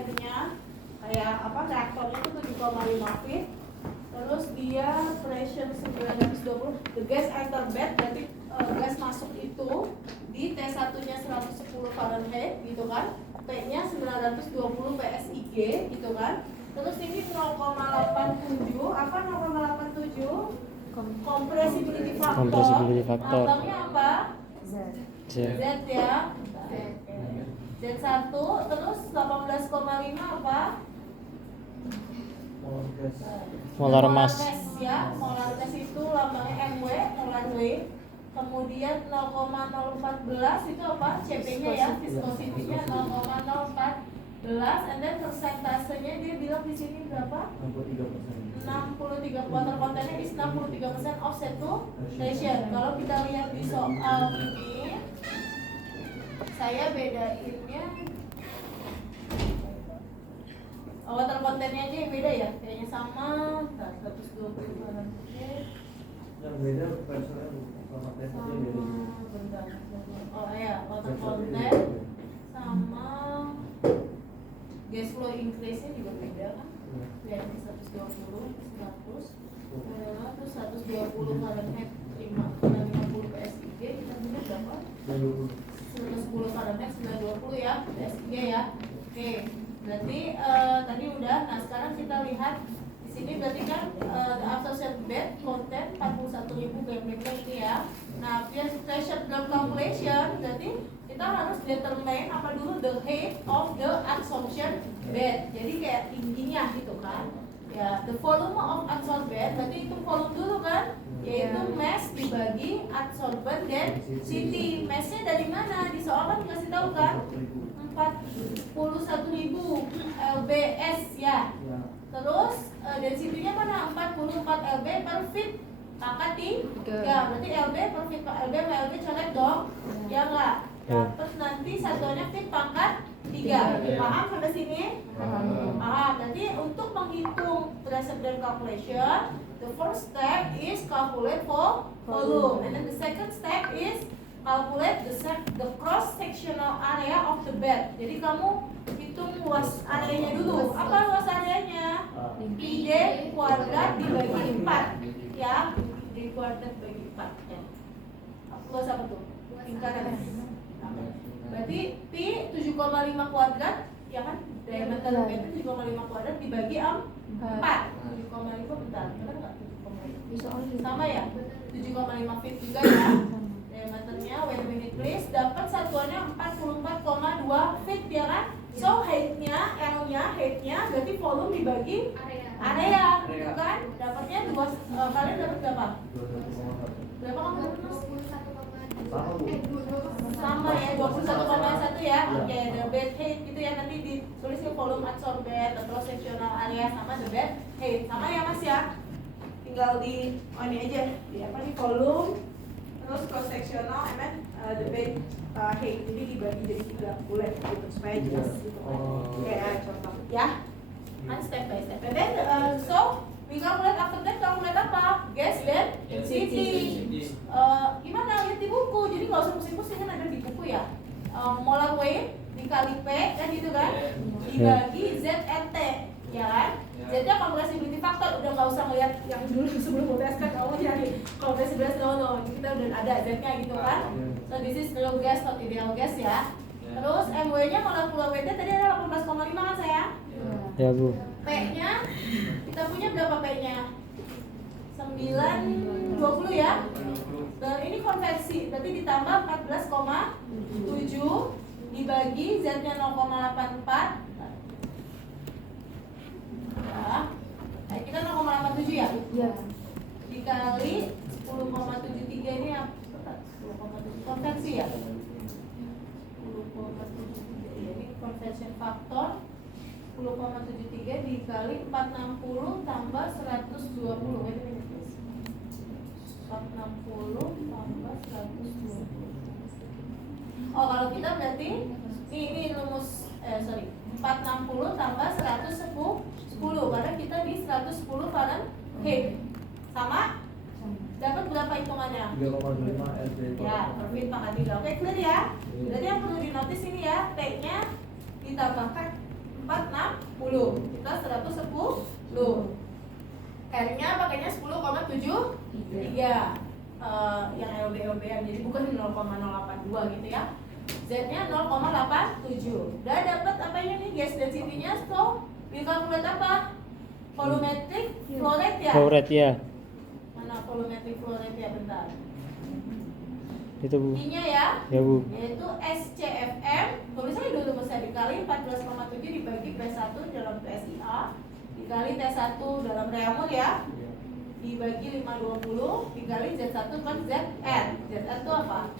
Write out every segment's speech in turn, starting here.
bed-nya kayak apa, reaktornya itu 7,5 feet. Terus dia pressure 920. The gas enter bed, berarti gas masuk itu di T1 nya 110 Fahrenheit gitu kan. P nya 920 PSIG gitu kan. Terus ini 0,87. Apa 0,87? Compressibility factor. Compressibility factor. Lambangnya apa? Z. Z ya. Z1. Terus 18,5 apa? Molar mass. Ya, molar mass itu lambangnya MW, molar weight. Kemudian 0,014 itu apa? CP-nya ya, viscosity-nya 0,014. And then persentasenya dia bilang di sini berapa? 63. Water content-nya is 63% of saturation. Kalau kita lihat di soal ini, saya bedainnya water content-nya aja yang beda ya, kayaknya sama 120 Fahrenheit. Yang beda pressure sama temperature beda. Bentar. Oh ya, water content sama gas flow increase-nya juga beda kan? Lihat 120, 100, terus 120 Fahrenheit 50 PSIG, kita punya berapa? 110 Fahrenheit 920 ya, PSIG ya. Oke, berarti tadi udah. Nah sekarang kita lihat di sini berarti kan the associated bed content 41.000 gram ini ya. Nah pressure drum calculation berarti kita harus determine apa dulu, the height of the adsorption bed. Jadi kayak tingginya gitu kan. Ya, the volume of adsorbed bed berarti itu volume dulu kan, yaitu mass dibagi adsorbent density. Massnya dari mana? Di soal kan dikasih tahu kan? 41.000 lbs ya. Terus density-nya mana? 44 lb per feet pangkat 3. Berarti lb per feet per lb sama lb colek dong. Ya enggak? Terus nanti satuannya feet pangkat 3. Paham sampai sini? Paham. Berarti untuk menghitung pressure drum calculation, the first step is calculate for volume, and then the second step is calculate the cross sectional area of the bed. Jadi kamu hitung luas areanya dulu. Apa luas areanya? Pi D kuadrat dibagi 4 ya. D kuadrat bagi 4 ya. Luas apa tuh? Lingkaran. Berarti pi 7,5 kuadrat ya kan? Diameter bed 7,5 kuadrat dibagi 4. 7,5 bentar. Benar enggak 7,5? Sama ya? 7,5 feet juga ya. Diameternya, wait a minute please, dapat satuannya 44,2 feet ya kan? So height-nya, L-nya, height-nya berarti volume dibagi area gitu kan? Dapatnya luas, kalian dapat berapa? Berapa kamu dapat mas? Sama ya, 21,1 ya. Oke, the bed height gitu ya, nanti ditulis volume adsorbed bed, the cross sectional area sama the bed height. Sama ya mas ya? Tinggal di, oh ini aja, di apa nih, volume terus cross sectional and then the bed height, jadi dibagi jadi 3 bulat gitu supaya jelas gitu kan. Kayak contoh ya, kan step by step. And then so we calculate after that, calculate apa? Gas density. Gimana, lihat di buku, jadi nggak usah pusing-pusing, kan ada di buku ya. Molar weight dikali P kan gitu kan, dibagi ZNT ya kan. Z-nya compressibility factor, udah nggak usah ngeliat yang dulu sebelum UTS kan kamu nyari compressibility, no, kita udah ada Z-nya gitu kan. So this is real gas, not ideal gas ya. Terus MW-nya molecular weight-nya tadi ada 18,5 kan saya? Ya Bu. P-nya kita punya berapa P-nya? 920 ya. Dan ini konversi, berarti ditambah 14,7 dibagi Z-nya 0,84 ya. Kita 0,87 ya? Iya. Dikali 10,73 ini apa? 10,7 konversi ya? 10,73 ini conversion factor. 10,73 dikali 460 tambah 120. Ini please. 460 tambah 120. Oh, kalau kita berarti ini rumus 460 tambah 110 karena kita di 110 Fahrenheit. Sama? Dapat berapa hitungannya? 3,25 LB. Ya, perfect pangkat 3. Oke, clear ya? Berarti yang perlu dinotis ini ya, T-nya ditambahkan 460 Kita 110. R-nya pakainya 10,73. Yang LB-LB-an, jadi bukan 0,082 gitu ya. Z-nya 0,87. Udah dapat apanya nih gas density-nya? So, dikalkulat apa? Volumetric flow rate ya? Flow rate ya. Mana volumetric flow rate ya, bentar. Itu Bu. I-nya ya? Ya Bu. Yaitu SCFM, tulis aja dulu besar, dikali 14,7 dibagi P1 dalam PSIA dikali T1 dalam reamer ya, dibagi 520 dikali Z1 per ZN. ZN itu apa?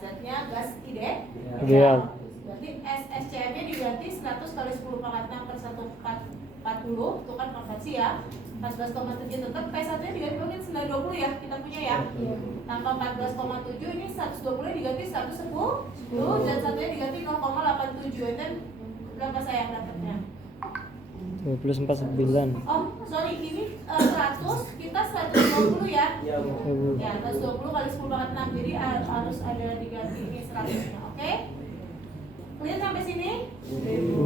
Z-nya gas Ideal. Berarti SCM-nya diganti 100 kali 10 pangkat 6 per 140, itu kan konversi ya. 14,7 tetap, P1-nya diganti mungkin 920 ya, kita punya ya. Tambah 14,7, ini 120 diganti 110, Z1-nya diganti 0,87. Dan berapa saya dapatnya? 12,49. Oh, sorry, ini 100, kita 120 ya. Iya, Bu. Ya Bu. Ya, 120 kali 10 pangkat 6, jadi harus ada diganti ini 100-nya, oke? Clear sampai sini?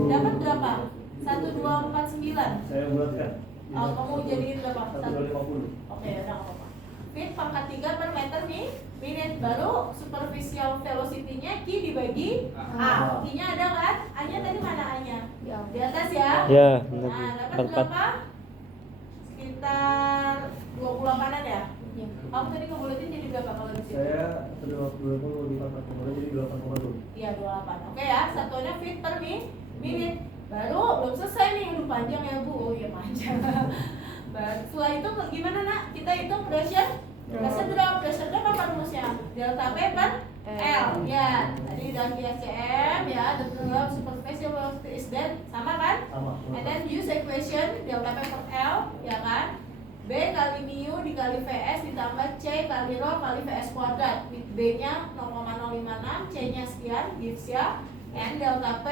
Dapat berapa? 1249. Saya buatkan. Kamu jadiin berapa? 1,50. Oke, udah nggak apa-apa. Feet pangkat 3 per meter nih, minute. Baru superficial velocity-nya Q dibagi A. Q-nya ada kan? A-nya tadi mana A-nya? Di atas ya? Ya, Nah, dapat 44. berapa? Sekitar 28-an ya? Kamu tadi ngebuletin jadi berapa kalau di sini? Saya 20 di 4,0 jadi 8,2. Iya, 28. Oke ya, satunya feet per minute. Baru belum selesai nih, udah panjang ya Bu. Oh iya panjang. Baru setelah itu gimana nak? Kita hitung pressure. Pressure drop apa rumusnya? Delta P per L. Ya, tadi udah SCM ya. Delta superficial velocity is that sama kan? Sama. And then use equation delta P per L, ya kan? B kali mu dikali Vs ditambah C kali rho kali Vs kuadrat. With B-nya 0,056, C-nya sekian, gives ya. And delta P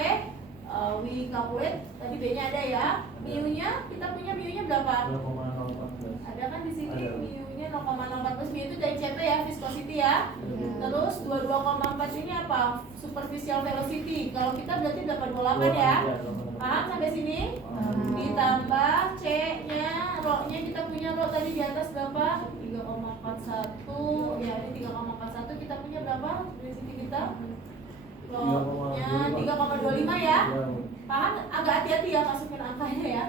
we calculate, tadi B-nya ada ya. Mu-nya, kita punya mu-nya berapa? 0,014. Ada kan di sini Ada. mu-nya 0,014. Mu itu dari CP ya, viscosity ya. Terus 22,4 ini apa? Superficial velocity. Kalau kita berarti 828 ya. Paham sampai sini? Ditambah C-nya, rho-nya kita punya rho tadi di atas berapa? 3,41. Ya, ini 3,41 kita punya berapa? Dari sini kita rho-nya 3,25 ya. Paham? Agak hati-hati ya masukin angkanya ya.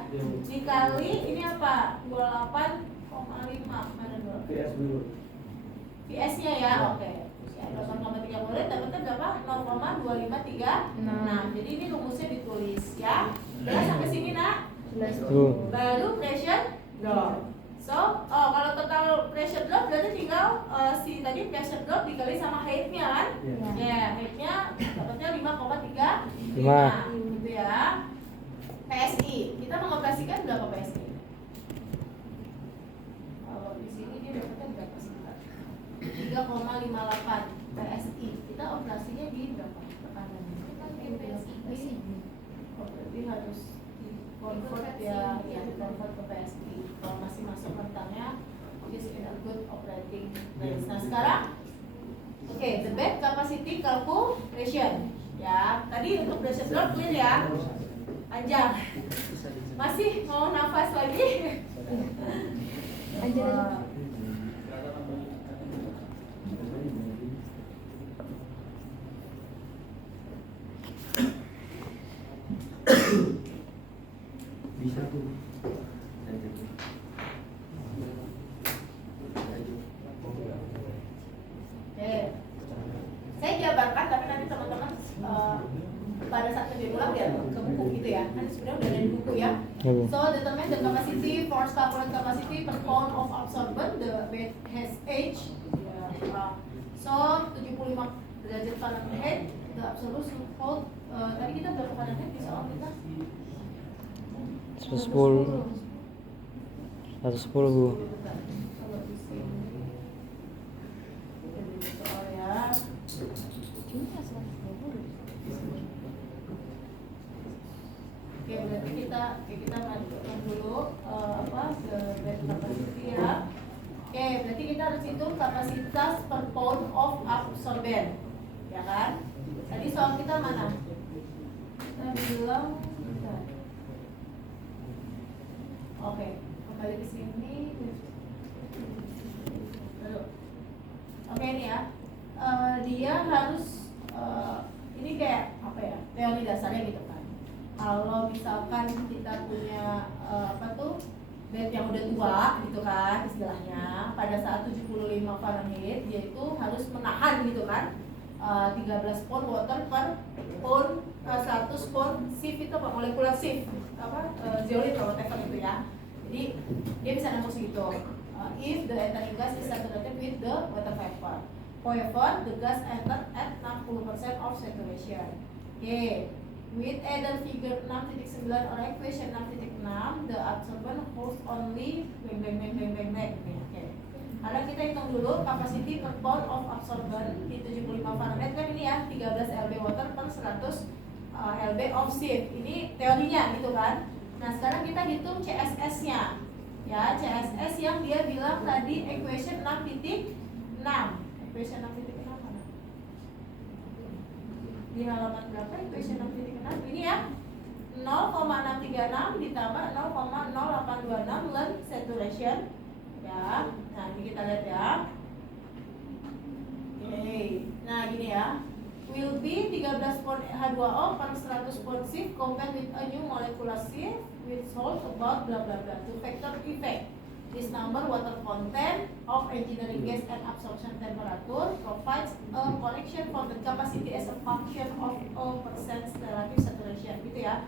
Dikali ini apa? 28,5. Mana dulu? PS dulu. VS-nya ya, oke. Ya, 8,30 dapatnya berapa? 0,253. Nah, jadi ini rumusnya ditulis ya. Udah sampai sini nak? Bu. Baru pressure drop. So, kalau total pressure drop berarti tinggal si tadi pressure drop dikali sama height-nya kan? Ya, height-nya dapatnya 5,35 gitu ya. PSI, kita mengoperasikan berapa PSI? Kalau di sini dia dapatnya berapa sebentar? 3,58 PSI. Kita operasinya di berapa tekanannya? PSI. Oh, berarti harus convert ya, convert ke PSI. Kalau masih masuk rentangnya, is in a good operating range. Nah sekarang, oke, the bed capacity calculation. Ya, tadi untuk pressure drop clear ya, panjang. Masih mau nafas lagi? Bisa tuh. Saya jabarkan, tapi nanti teman-teman pada saat kerja ulang ya ke buku gitu ya. Kan sebenarnya udah ada di buku ya. So determine the capacity, force calculate capacity per pound of absorbent. The bed has H. So 75 derajat Fahrenheit. The absorbent should hold. Tadi kita berapa Fahrenheit di soal kita? 110. 110 Bu. Kalau di sini jadi soal ya. Oke, berarti kita masukkan dulu ke bed capacity ya. Oke, berarti kita harus hitung kapasitas per pound of absorbent, ya kan? Tadi soal kita mana? Kita bilang Oke, kembali ke sini. Lalu. Oke ini ya. Dia harus ini kayak apa ya? Teori dasarnya gitu kan. Kalau misalkan kita punya bed yang udah tua gitu kan istilahnya, pada saat 75 Fahrenheit dia itu harus menahan gitu kan 13 pound water per pound 100 pound sieve itu apa? Molecular sieve zeolite atau whatever itu ya. Jadi dia bisa nembus segitu if the entering gas is saturated with the water vapor. However, the gas entered at 60% of saturation. Okay. With either figure 6.9 or equation 6.6, the absorbent holds only bang. Okay. Karena kita hitung dulu capacity per pound of absorbent di 75 Fahrenheit kan ini ya 13 lb water per 100 lb of sieve. Ini teorinya gitu kan. Nah sekarang kita hitung CSS-nya. Ya CSS yang dia bilang tadi equation 6.6. Equation 6.6 mana? Di halaman berapa equation 6.6? Ini ya 0,636 ditambah 0,0826 Length saturation ya. Nah ini kita lihat ya. Oke. Nah gini ya, will be 13 pound H2O per 100 pound sieve compared with a new molecular sieve with salt about blah blah blah to factor effect. This number water content of engineering gas and absorption temperature provides a correction for the capacity as a function of a percent relative saturation gitu ya.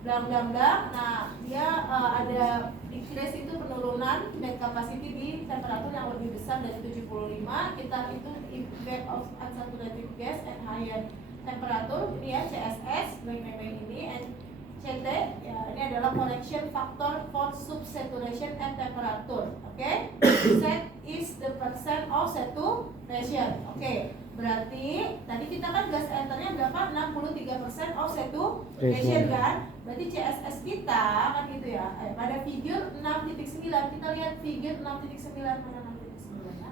Bla bla bla. Nah, dia ada decrease itu penurunan bed capacity di temperatur yang lebih besar dari 75. Kita itu effect of unsaturated gas and higher temperature ini ya CSS ini and CT ya, ini adalah correction factor for subsaturation and temperature. Oke. Z is the percent of saturation. Oke. Berarti tadi kita kan gas enternya berapa? 63% of saturation kan? Berarti CSS kita kan gitu ya. Pada figure 6.9 kita lihat figure 6.9 mana 6.9 ya.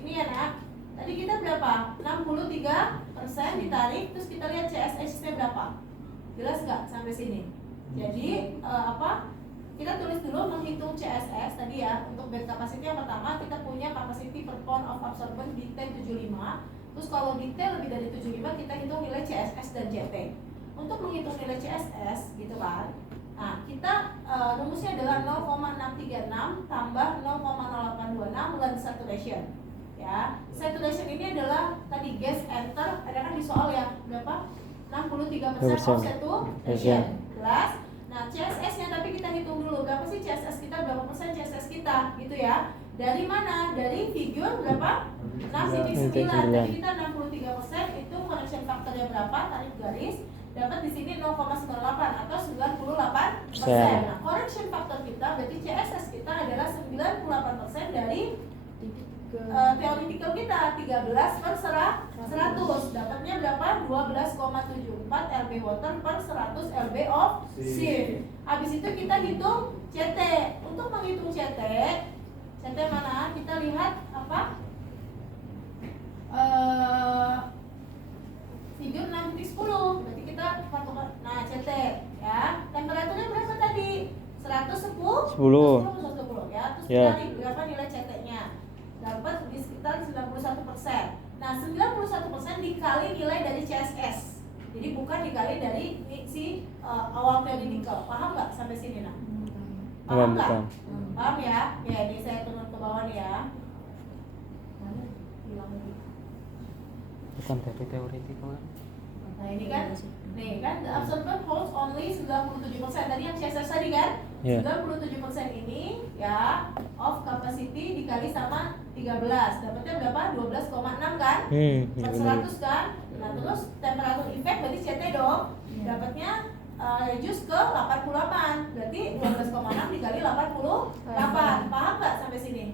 Ini ya nak. Tadi kita berapa? 63% ditarik terus kita lihat CSS-nya berapa? Jelas nggak sampai sini? Jadi kita tulis dulu menghitung CSS tadi ya. Untuk bed capacity yang pertama kita punya capacity per pound of absorbent di T75. Terus kalau di T lebih dari 75 kita hitung nilai CSS dan CT. Untuk menghitung nilai CSS gitu kan. Nah kita rumusnya adalah 0,636 tambah 0,0826 Length saturation. Ya, saturation ini adalah tadi gas enter ada kan di soal ya berapa? 63% of saturation. Jelas? Nah, CSS-nya tapi kita hitung dulu berapa sih CSS kita, berapa persen CSS kita gitu ya. Dari mana? Dari figure berapa? 6.9. Jadi kita 63% itu correction factornya berapa? Tarik garis. Dapat di sini 0,98 atau 98%. Nah, correction factor kita berarti CSS kita adalah 98% dari theoretical kita 13 per 100. Dapatnya berapa? 12,74 lb water per 100 lb of sieve. Habis itu kita hitung CT. Untuk menghitung CT mana? Kita lihat apa? Figure 6.10. Berarti kita patokan. Nah, CT ya. Temperaturnya berapa tadi? 110 ya. Terus dari berapa nilai CT-nya? Dapat di sekitar 91%. Nah, 91% dikali nilai dari CSS. Jadi bukan dikali dari si awal theoretical. Paham nggak sampai sini nak? Paham nggak? Paham ya? Ya, ini saya turun ke bawah nih ya. Bukan dari teoretical. Nah ini kan, nih kan the absorbent holds only 97%. Tadi yang CSS tadi kan, 97% ini ya of capacity dikali sama 13, dapatnya berapa? 12,6 kan? Per 100 kan? Nah terus temperature effect berarti CT dong, dapatnya reduce ke 88, berarti 12,6 dikali 88. Paham nggak sampai sini?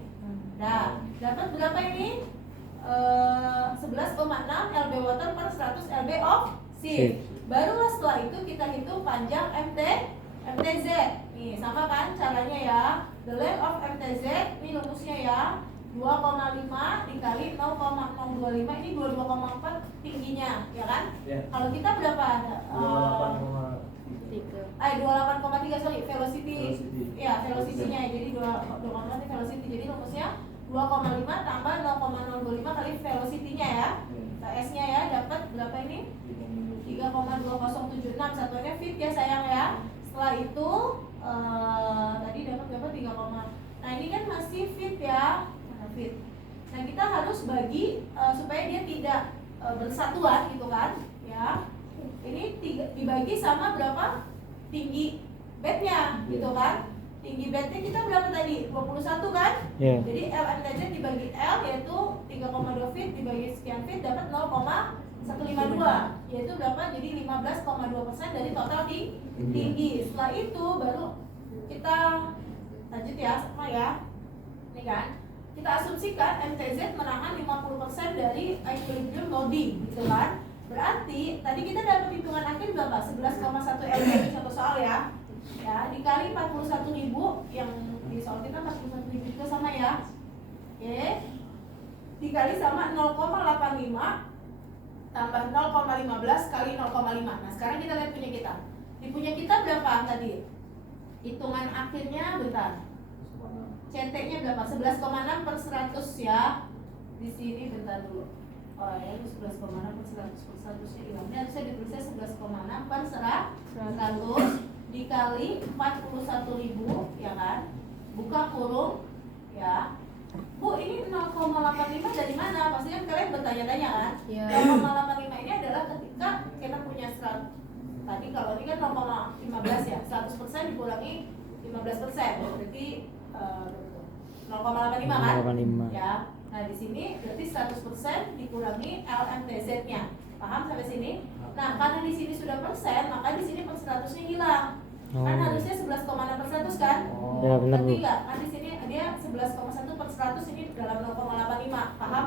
Nah, dapat berapa ini? 11,6 lb water per 100 lb of sieve. Barulah setelah itu kita hitung panjang MTZ. Nih, sama kan caranya ya. The length of MTZ ini rumusnya ya. 2,5 dikali 0,025 ini 22,4 tingginya, ya kan? Kalau kita berapa? 28,3 sorry velocity. Velocity. Ya, velocity-nya jadi 2,3 velocity. Jadi rumusnya 2,5 tambah 0,025 kali velocity-nya ya. S-nya ya dapat berapa ini? 3,2076 satuannya feet ya sayang ya. Setelah itu tadi dapat berapa? 3, nah ini kan masih feet ya. Mana feet? Nah kita harus bagi supaya dia tidak bersatuan gitu kan ya. Ini dibagi sama berapa tinggi bednya gitu kan. Tinggi bednya kita berapa tadi? 21 kan? Iya. Jadi LMTZ dibagi L yaitu 3,2 feet dibagi sekian feet dapat 0,152 yaitu berapa? Jadi 15,2% dari total tinggi. Setelah itu baru kita lanjut ya sama ya. Ini kan kita asumsikan MTZ menahan 50% dari equilibrium loading gitu kan. Berarti tadi kita dapat hitungan akhir berapa? 11,1 lb di satu soal ya. Ya, dikali 41.000 yang di soal kita 41.000 juga sama ya. Oke. Dikali sama 0,85 tambah 0,15 kali 0,5. Nah, sekarang kita lihat punya kita. Di punya kita berapa tadi? Hitungan akhirnya bentar. CT-nya berapa? 11,6 per 100 ya. Di sini bentar dulu. Oh ya, ini 11,6 per 100 per 100-nya hilang. Ini harusnya ditulisnya 11,6 per 100 dikali 41.000 ya kan. Buka kurung ya. Bu, ini 0,85 dari mana? Pasti kan kalian bertanya-tanya kan? Iya. 0,85 ini adalah ketika kita punya 100. Tadi kalau ini kan 0,15 ya. 100% dikurangi 15%. Berarti 0,85 kan? 0,85. Ya. Nah, di sini berarti 100% dikurangi LMTZ-nya. Paham sampai sini? Nah, karena di sini sudah persen, maka di sini per 100-nya hilang. Kan harusnya 11,6 per 100 kan? Ya benar Bu. Ngerti nggak? Kan di sini dia 11,1 per 100 ini dalam 0,85. Paham?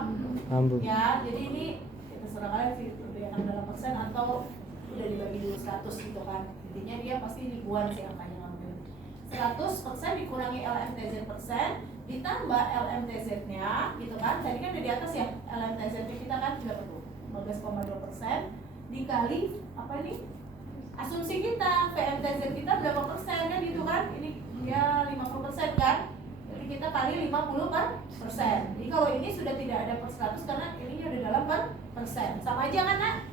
Paham Bu. Ya, jadi ini terserah kalian sih dibayarkan dalam persen atau udah dibagi dulu 100 gitu kan. Intinya dia pasti ribuan sih angkanya ngambil. 100% dikurangi LMTZ persen ditambah LMTZ-nya gitu kan. Tadi kan ada di atas ya LMTZ-nya kita kan berapa tuh? 15,2% dikali apa ini? Asumsi kita VMTZ kita berapa persen kan gitu kan? Ini ya 50% kan? Jadi kita kali 50%. Jadi kalau ini sudah tidak ada per 100 karena ini udah dalam per persen. Sama aja kan nak?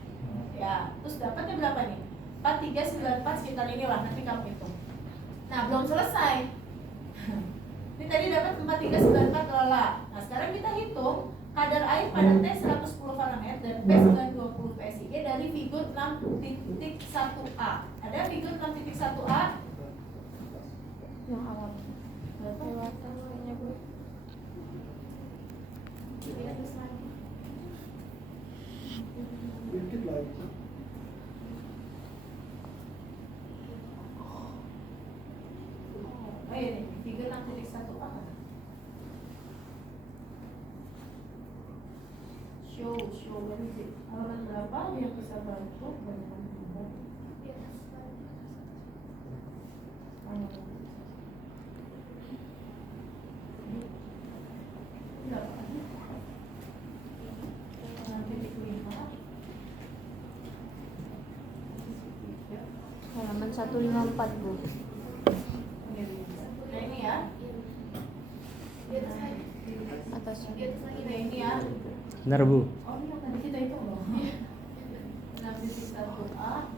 Ya, terus dapatnya berapa nih? 4394 sekitar inilah, nanti kamu hitung. Nah, belum selesai. Ini tadi dapat 4394 kelola. Nah, sekarang kita hitung kadar air pada T 110 Fahrenheit dan P 920 PSIG dari figur 6.1a. Ada figur 6.1a? Yang awal. Lewatan kayaknya Bu. Kita tulis lagi. Dikit lagi. Oh iya nih, figur 6.1a. Show what is it? Halaman berapa yang bisa bantu banyak juga. Halaman 154 Bu. Nah ini ya. Atasnya. Nah ini ya. Benar Bu. Oh iya tadi kita itu loh. 6.1a.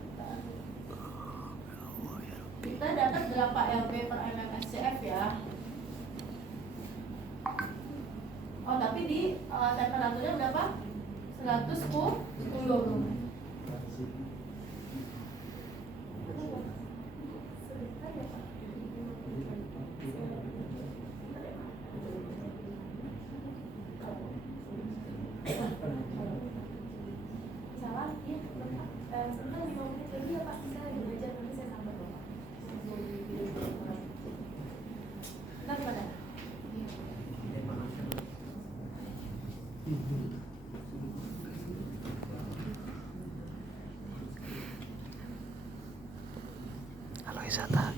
Kita dapat berapa LB per mm SCF ya? Oh tapi di temperaturnya berapa? 110. Salah, iya. Sebentar 5 menit lagi ya Pak. Saya lagi belajar nanti saya sampai kok. Bentar gimana? Halo Isata.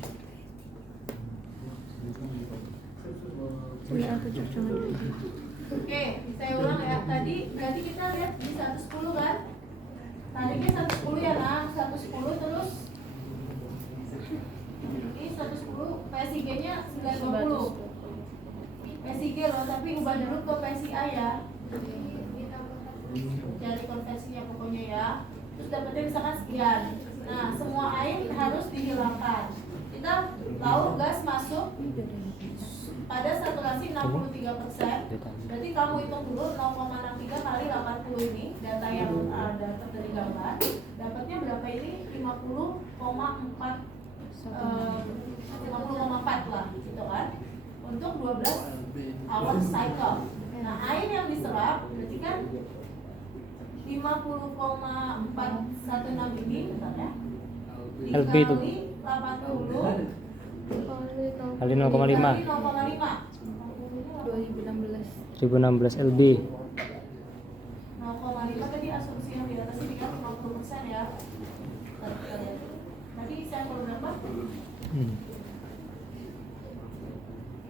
Sudah aku jangan. Oke, saya ulang ya. Tadi berarti kita lihat di 110 kan? Tadi kan 110 ya nah, 110 terus Ini 110, PSIG-nya 920. PSIG loh, tapi ubah dulu ke PSIA ya. Jadi konversinya pokoknya ya. Terus dapetnya misalkan sekian. Nah, semua air harus dihilangkan. Kita tahu gas masuk pada saturasi 63%. Berarti kamu hitung dulu 0,63 kali 80 ini data yang dapat dari gambar. Dapatnya berapa ini? 50,4 lah gitu kan. Untuk 12 hour cycle. Nah, air yang diserap berarti kan 50,416 ini bentar ya. LB itu. Dikali 80 Kali 0,5. dikali 0,5. 2016. 1016 LB. 0,5 tadi asumsi yang di atas ini kan 50% ya. Tadi sampel berapa?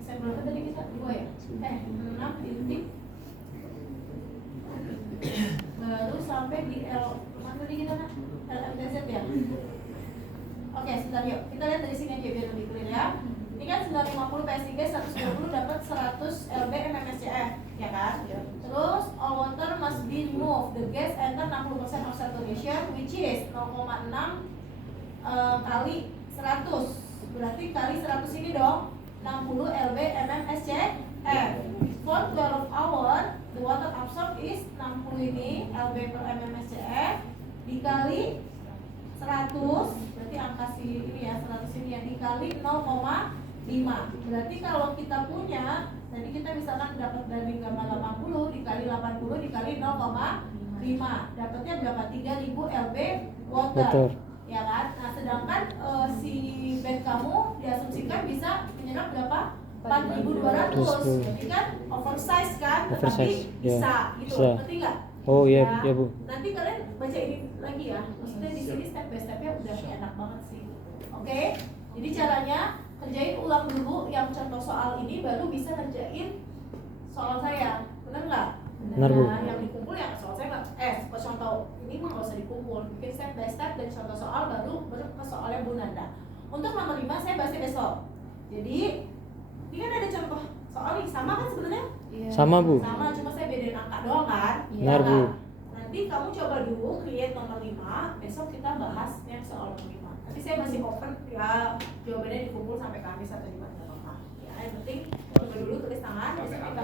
Sampel berapa tadi kita? 2 ya? 6 titik. Baru sampai di L mana tadi kita nak? LMTZ ya? Oke, sebentar yuk. Kita lihat dari sini aja biar lebih clear ya. Ini kan 950 PSIG 120 dapat 100 LB MMSCF, ya kan? Terus all water must be removed. The gas enter 60% of saturation, which is 0,6 kali 100. Berarti kali 100 ini dong 60 LB MMSCF. For 12 hour, the water absorbed is 60 ini LB per MMSCF dikali 100, berarti angka ini ya 100 ini yang dikali 0,5. Berarti kalau kita punya, tadi kita misalkan dapat dari gambar 80 dikali 80 dikali 0,5, dapatnya berapa? 3000 LB water. Ya kan? Nah, sedangkan si bed kamu diasumsikan bisa menyerap berapa? 4.200. Berarti kan oversize kan? Oversize, Tetapi bisa ya. gitu. Bisa. Ngerti nggak? Oh iya, Ya. iya Bu. Nanti kalian baca ini lagi ya. Maksudnya di sini step by stepnya udah enak banget sih. Oke? Jadi caranya kerjain ulang dulu yang contoh soal ini, baru bisa kerjain soal saya. Benar nggak? Benar, Bu. Nah, yang dikumpul ya soal saya nggak. Contoh ini mah nggak usah dikumpul. Bikin step by step dan contoh soal baru ke soalnya Bu Nanda. Untuk nomor 5 saya bahasnya besok. Jadi ini kan ada contoh soal nih, sama kan sebenarnya? Iya. Sama Bu. Sama, cuma saya bedain angka doang kan? Benar, Bu. Nanti kamu coba dulu create nomor 5, besok kita bahas yang soal nomor 5. Nanti saya masih open ya, jawabannya dikumpul sampai Kamis atau Jumat nggak apa-apa. Ya, yang penting coba dulu tulis tangan, besok kita